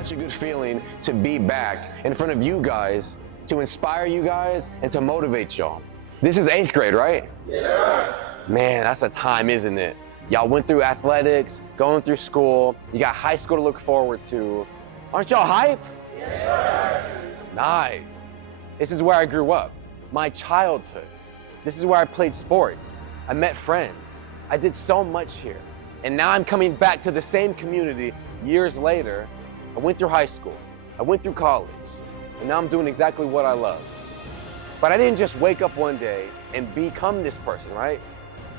such a good feeling to be back in front of you guys, to inspire you guys, and to motivate y'all. This is 8th grade, right? Yes, sir. Man, that's a time, isn't it? Y'all went through athletics, going through school, you got high school to look forward to. Aren't y'all hype? Yes, sir. Nice. This is where I grew up, my childhood. This is where I played sports. I met friends. I did so much here. And now I'm coming back to the same community years later. I went through high school, I went through college, and now I'm doing exactly what I love. But I didn't just wake up one day and become this person, right?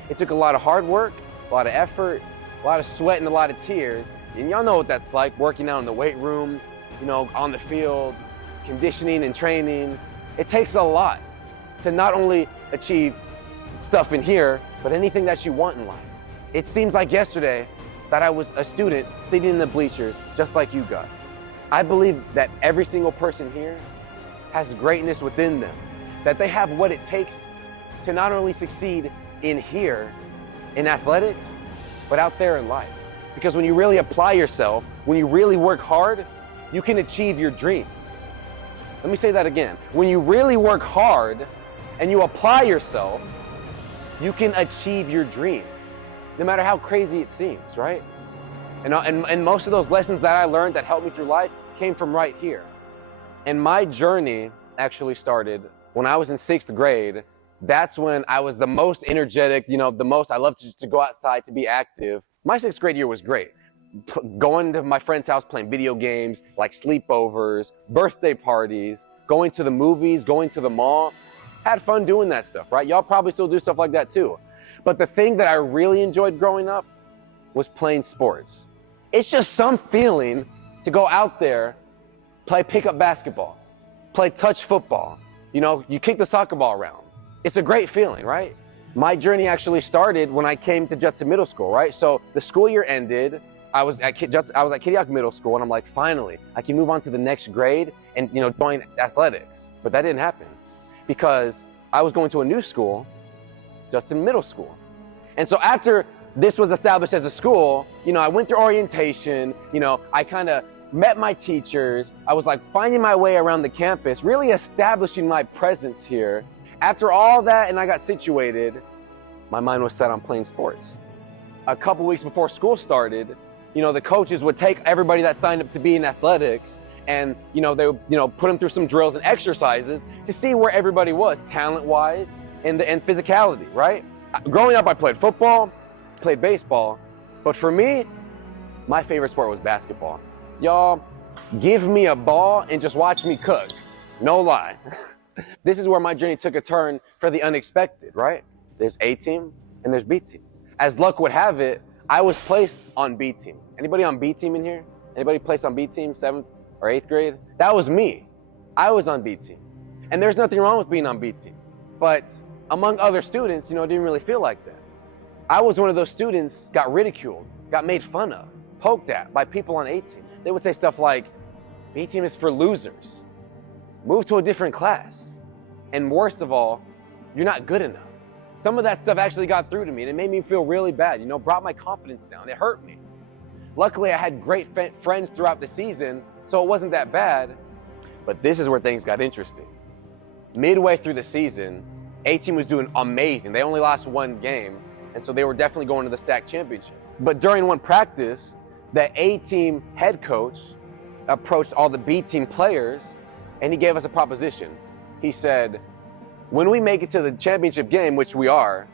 It took a lot of hard work, a lot of effort, a lot of sweat, and a lot of tears. And y'all know what that's like, working out in the weight room, on the field, conditioning and training. It takes a lot to not only achieve stuff in here, but anything that you want in life. It seems like yesterday that I was a student sitting in the bleachers just like you guys. I believe that every single person here has greatness within them, that they have what it takes to not only succeed in here, in athletics, but out there in life. Because when you really apply yourself, when you really work hard, you can achieve your dreams. Let me say that again. When you really work hard and you apply yourself, you can achieve your dreams, no matter how crazy it seems, right? And most of those lessons that I learned that helped me through life came from right here. And my journey actually started when I was in 6th grade. That's when I was the most energetic, I loved to go outside, to be active. My 6th grade year was great. Going to my friend's house, playing video games, like sleepovers, birthday parties, going to the movies, going to the mall. Had fun doing that stuff, right? Y'all probably still do stuff like that too. But the thing that I really enjoyed growing up was playing sports. It's just some feeling to go out there, play pickup basketball, play touch football. You kick the soccer ball around. It's a great feeling, right? My journey actually started when I came to Judson Middle School, right? So the school year ended. I was at Kittiak Middle School, and I'm like, finally, I can move on to the next grade and join athletics. But that didn't happen because I was going to a new school, Judson Middle School. And so after this was established as a school, I went through orientation, I kind of met my teachers. I was like finding my way around the campus, really establishing my presence here. After all that and I got situated, my mind was set on playing sports. A couple weeks before school started, the coaches would take everybody that signed up to be in athletics and, they would, put them through some drills and exercises to see where everybody was talent-wise and physicality, right? Growing up, I played football, played baseball, but for me, my favorite sport was basketball. Y'all, give me a ball and just watch me cook. No lie. This is where my journey took a turn for the unexpected, right? There's A team and there's B team. As luck would have it, I was placed on B team. Anybody on B team in here? Anybody placed on B team, 7th or 8th grade? That was me. I was on B team. And there's nothing wrong with being on B team. But among other students, it didn't really feel like that. I was one of those students got ridiculed, got made fun of, poked at by people on A team. They would say stuff like, B team is for losers. Move to a different class. And worst of all, you're not good enough. Some of that stuff actually got through to me and it made me feel really bad, brought my confidence down. It hurt me. Luckily, I had great friends throughout the season, so it wasn't that bad. But this is where things got interesting. Midway through the season, A team was doing amazing. They only lost one game, and so they were definitely going to the STAC championship. But during one practice, the A team head coach approached all the B team players and he gave us a proposition. He said, when we make it to the championship game, which we are,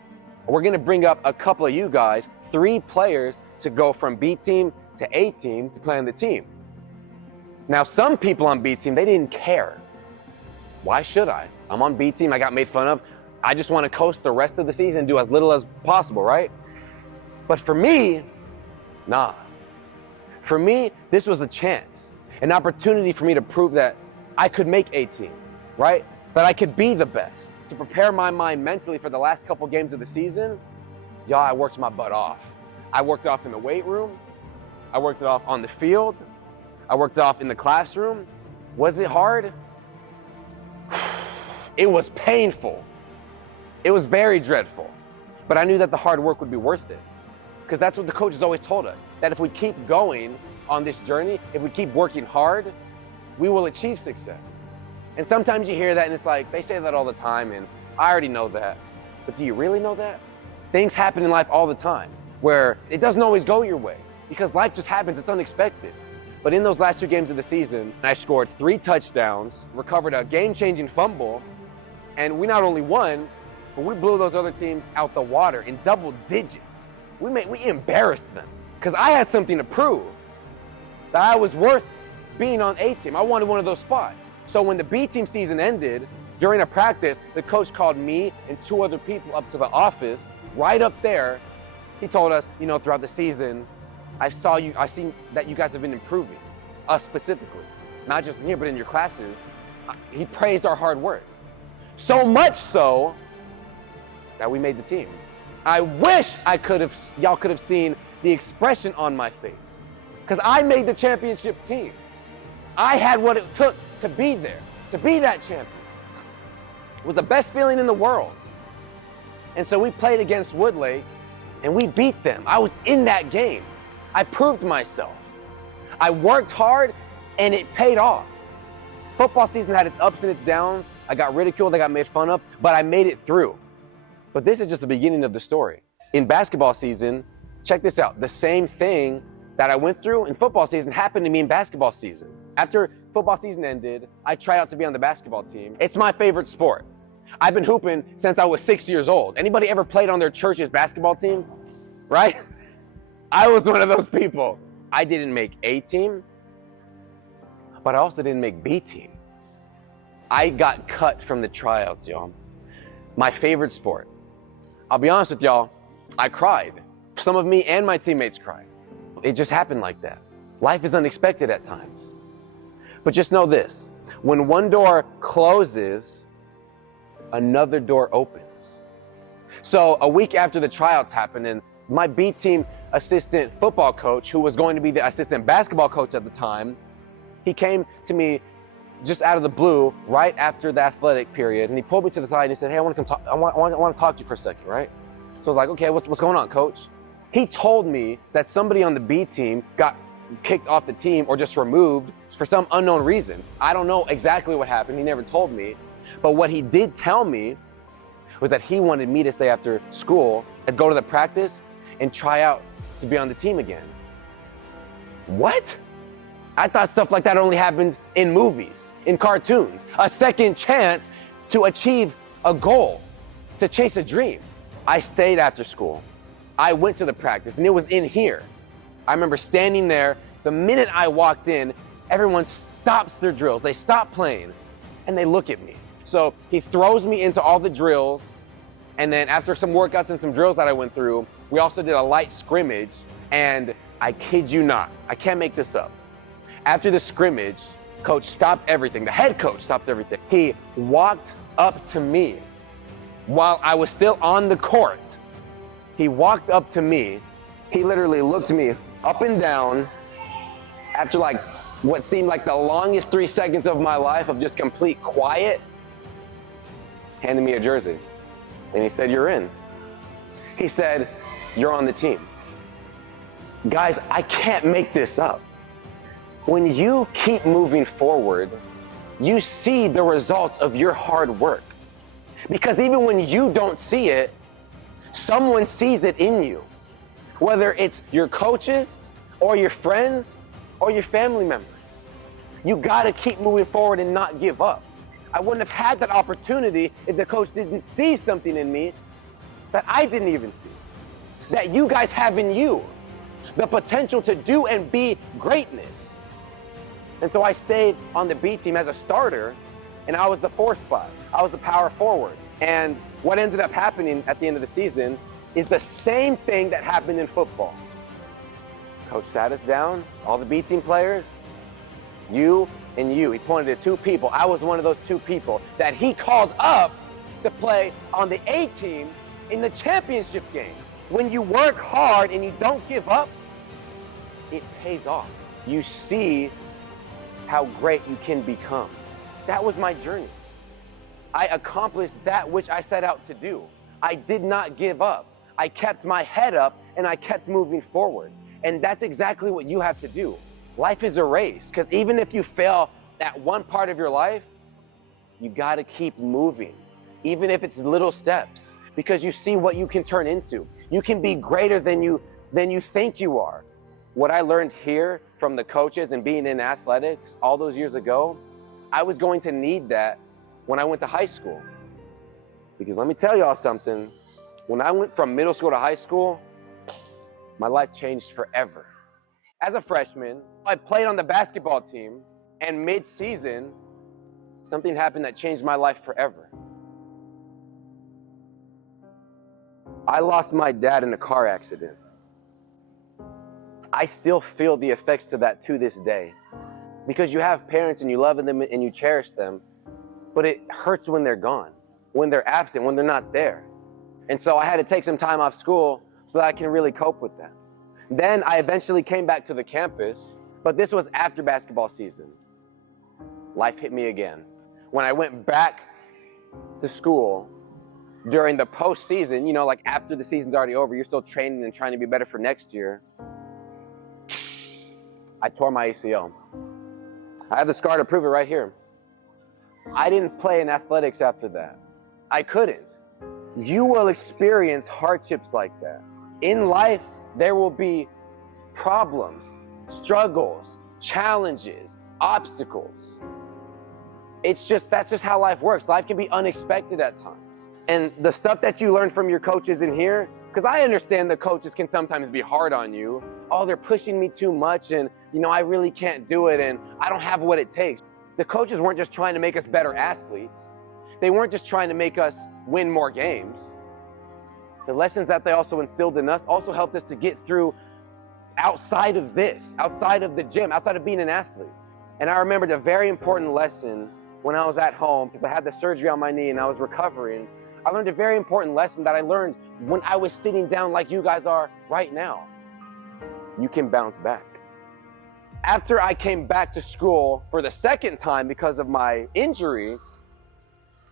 we're gonna bring up a couple of you guys, 3 players to go from B team to A team to play on the team. Now, some people on B team, they didn't care. Why should I? I'm on B team, I got made fun of. I just wanna coast the rest of the season, do as little as possible, right? But for me, nah. For me, this was a chance, an opportunity for me to prove that I could make A team, right? That I could be the best. To prepare my mind mentally for the last couple games of the season, I worked my butt off. I worked off in the weight room. I worked it off on the field. I worked it off in the classroom. Was it hard? It was painful. It was very dreadful. But I knew that the hard work would be worth it. Because that's what the coach has always told us, that if we keep going on this journey, if we keep working hard, we will achieve success. And sometimes you hear that and it's like, they say that all the time and I already know that. But do you really know that? Things happen in life all the time where it doesn't always go your way because life just happens, it's unexpected. But in those last 2 games of the season, I scored 3 touchdowns, recovered a game-changing fumble, and we not only won, but we blew those other teams out the water in double digits. We embarrassed them because I had something to prove, that I was worth being on A team. I wanted one of those spots. So when the B team season ended, during a practice, the coach called me and 2 other people up to the office, right up there. He told us, throughout the season, I seen that you guys have been improving, us specifically, not just in here, but in your classes. He praised our hard work. So much so that we made the team. I wish y'all could have seen the expression on my face, because I made the championship team. I had what it took to be there, to be that champion. It was the best feeling in the world. And so we played against Woodlake and we beat them. I was in that game. I proved myself. I worked hard and it paid off. Football season had its ups and its downs. I got ridiculed, I got made fun of, but I made it through. But this is just the beginning of the story. In basketball season, check this out. The same thing that I went through in football season happened to me in basketball season. After football season ended, I tried out to be on the basketball team. It's my favorite sport. I've been hooping since I was 6 years old. Anybody ever played on their church's basketball team? Right? I was one of those people. I didn't make A team, but I also didn't make B team. I got cut from the tryouts, y'all. My favorite sport. I'll be honest with y'all, I cried. Some of me and my teammates cried. It just happened like that. Life is unexpected at times. But just know this, when one door closes, another door opens. So a week after the tryouts happened, and my B team assistant football coach, who was going to be the assistant basketball coach at the time, he came to me just out of the blue right after the athletic period, and he pulled me to the side and he said, "Hey, I want to come talk. I want to talk to you for a second, right?" So I was like, "Okay, what's going on, coach?" He told me that somebody on the B team got kicked off the team or just removed for some unknown reason. I don't know exactly what happened. He never told me. But what he did tell me was that he wanted me to stay after school and go to the practice and try out to be on the team again. What? I thought stuff like that only happened in movies, in cartoons. A second chance to achieve a goal, to chase a dream. I stayed after school. I went to the practice and it was in here. I remember standing there. The minute I walked in, everyone stops their drills. They stop playing and they look at me. So he throws me into all the drills. And then after some workouts and some drills that I went through, we also did a light scrimmage. And I kid you not, I can't make this up. After the scrimmage, coach stopped everything. The head coach stopped everything. He walked up to me while I was still on the court. He walked up to me. He literally looked me up and down after like what seemed like the longest 3 seconds of my life of just complete quiet, handed me a jersey. And he said, "You're in." He said, "You're on the team." Guys, I can't make this up. When you keep moving forward, you see the results of your hard work. Because even when you don't see it, someone sees it in you. Whether it's your coaches or your friends or your family members. You gotta keep moving forward and not give up. I wouldn't have had that opportunity if the coach didn't see something in me that I didn't even see, that you guys have in you, the potential to do and be greatness. And so I stayed on the B team as a starter, and I was the 4 spot. I was the power forward. And what ended up happening at the end of the season is the same thing that happened in football. Coach sat us down, all the B team players, you and you. He pointed at 2 people. I was one of those 2 people that he called up to play on the A team in the championship game. When you work hard and you don't give up, it pays off. You see how great you can become. That was my journey. I accomplished that which I set out to do. I did not give up. I kept my head up and I kept moving forward. And that's exactly what you have to do. Life is a race, because even if you fail at one part of your life, you gotta keep moving, even if it's little steps, because you see what you can turn into. You can be greater than you think you are. What I learned here from the coaches and being in athletics all those years ago, I was going to need that when I went to high school. Because let me tell y'all something, when I went from middle school to high school, my life changed forever. As a freshman, I played on the basketball team, and mid-season, something happened that changed my life forever. I lost my dad in a car accident. I still feel the effects to that to this day. Because you have parents and you love them and you cherish them, but it hurts when they're gone, when they're absent, when they're not there. And so I had to take some time off school so that I can really cope with that. Then I eventually came back to the campus, but this was after basketball season. Life hit me again. When I went back to school during the postseason, like after the season's already over, you're still training and trying to be better for next year. I tore my ACL. I have the scar to prove it right here. I didn't play in athletics after that. I couldn't. You will experience hardships like that. In life, there will be problems, struggles, challenges, obstacles. That's just how life works. Life can be unexpected at times. And the stuff that you learn from your coaches in here, because I understand the coaches can sometimes be hard on you. Oh, they're pushing me too much, and I really can't do it, and I don't have what it takes. The coaches weren't just trying to make us better athletes. They weren't just trying to make us win more games. The lessons that they also instilled in us also helped us to get through outside of this, outside of the gym, outside of being an athlete. And I remembered a very important lesson when I was at home, because I had the surgery on my knee and I was recovering. I learned a very important lesson that I learned when I was sitting down like you guys are right now. You can bounce back. After I came back to school for the second time because of my injury,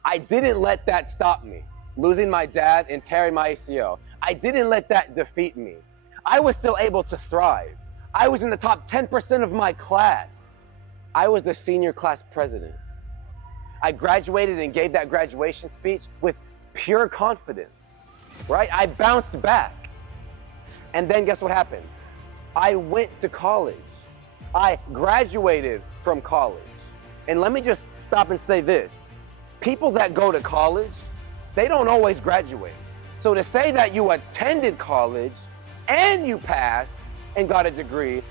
I didn't let that stop me. Losing my dad and tearing my ACL, I didn't let that defeat me. I was still able to thrive. I was in the top 10% of my class. I was the senior class president. I graduated and gave that graduation speech with pure confidence, right? I bounced back. And then guess what happened? I went to college. I graduated from college. And let me just stop and say this. People that go to college, they don't always graduate. So to say that you attended college and you passed and got a degree,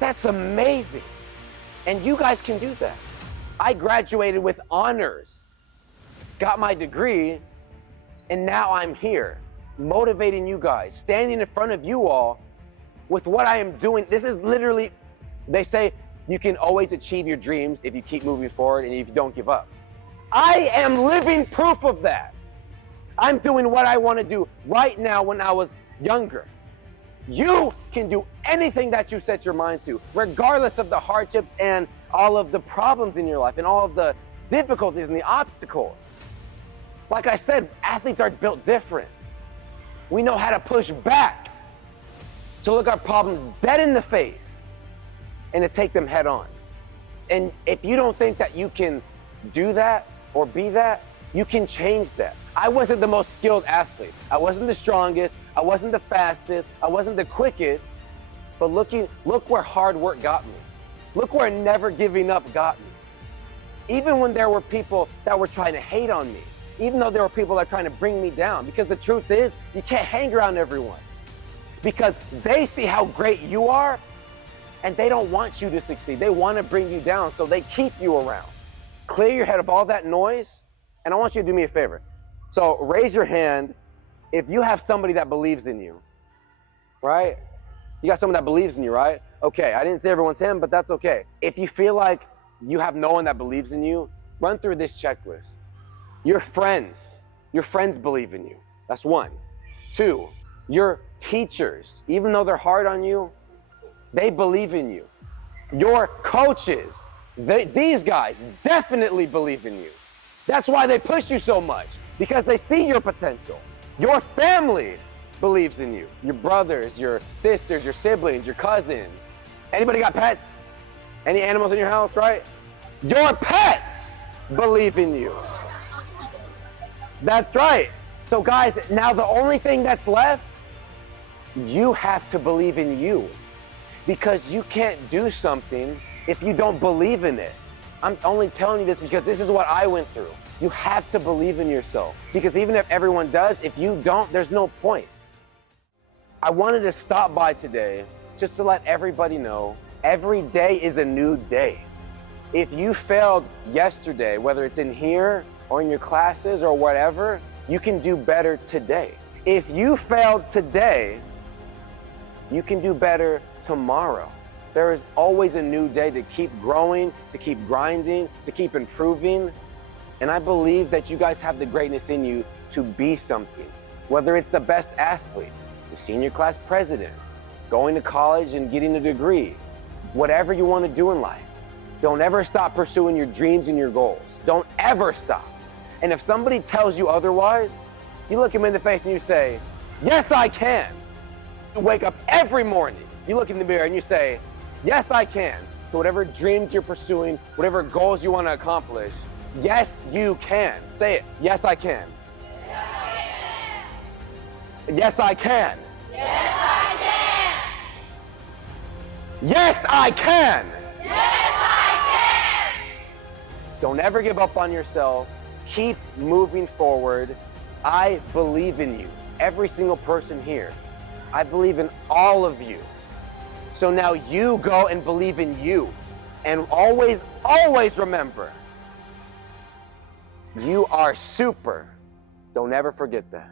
that's amazing. And you guys can do that. I graduated with honors, got my degree, and now I'm here, motivating you guys, standing in front of you all with what I am doing. This is literally, they say you can always achieve your dreams if you keep moving forward and if you don't give up. I am living proof of that. I'm doing what I want to do right now when I was younger. You can do anything that you set your mind to, regardless of the hardships and all of the problems in your life and all of the difficulties and the obstacles. Like I said, athletes are built different. We know how to push back, to look our problems dead in the face and to take them head on. And if you don't think that you can do that or be that, you can change that. I wasn't the most skilled athlete. I wasn't the strongest. I wasn't the fastest. I wasn't the quickest. But look where hard work got me. Look where never giving up got me. Even when there were people that were trying to hate on me, even though there were people that are trying to bring me down, because the truth is, you can't hang around everyone. Because they see how great you are, and they don't want you to succeed. They want to bring you down, so they keep you around. Clear your head of all that noise, and I want you to do me a favor. So raise your hand if you have somebody that believes in you, right? You got someone that believes in you, right? Okay, I didn't say everyone's hand, but that's okay. If you feel like you have no one that believes in you, run through this checklist. Your friends believe in you. That's one. Two, your teachers, even though they're hard on you, they believe in you. Your coaches, these guys definitely believe in you. That's why they push you so much, because they see your potential. Your family, believes in you. Your brothers, your sisters, your siblings, your cousins. Anybody got pets? Any animals in your house, right? Your pets believe in you. That's right. So guys, now the only thing that's left, you have to believe in you. Because you can't do something if you don't believe in it. I'm only telling you this because this is what I went through. You have to believe in yourself. Because even if everyone does, if you don't, there's no point. I wanted to stop by today just to let everybody know every day is a new day. If you failed yesterday, whether it's in here or in your classes or whatever, you can do better today. If you failed today, you can do better tomorrow. There is always a new day to keep growing, to keep grinding, to keep improving. And I believe that you guys have the greatness in you to be something. Whether it's the best athlete, the senior class president, going to college and getting a degree, whatever you want to do in life. Don't ever stop pursuing your dreams and your goals. Don't ever stop. And if somebody tells you otherwise, you look them in the face and you say, yes, I can. You wake up every morning, you look in the mirror and you say, yes, I can. So whatever dreams you're pursuing, whatever goals you want to accomplish, yes, you can. Say it. Yes, I can. Yes, I can. Yes, I can. Yes, I can. Yes, I can. Don't ever give up on yourself. Keep moving forward. I believe in you. Every single person here. I believe in all of you. So now you go and believe in you. And always, always remember, you are super. Don't ever forget that.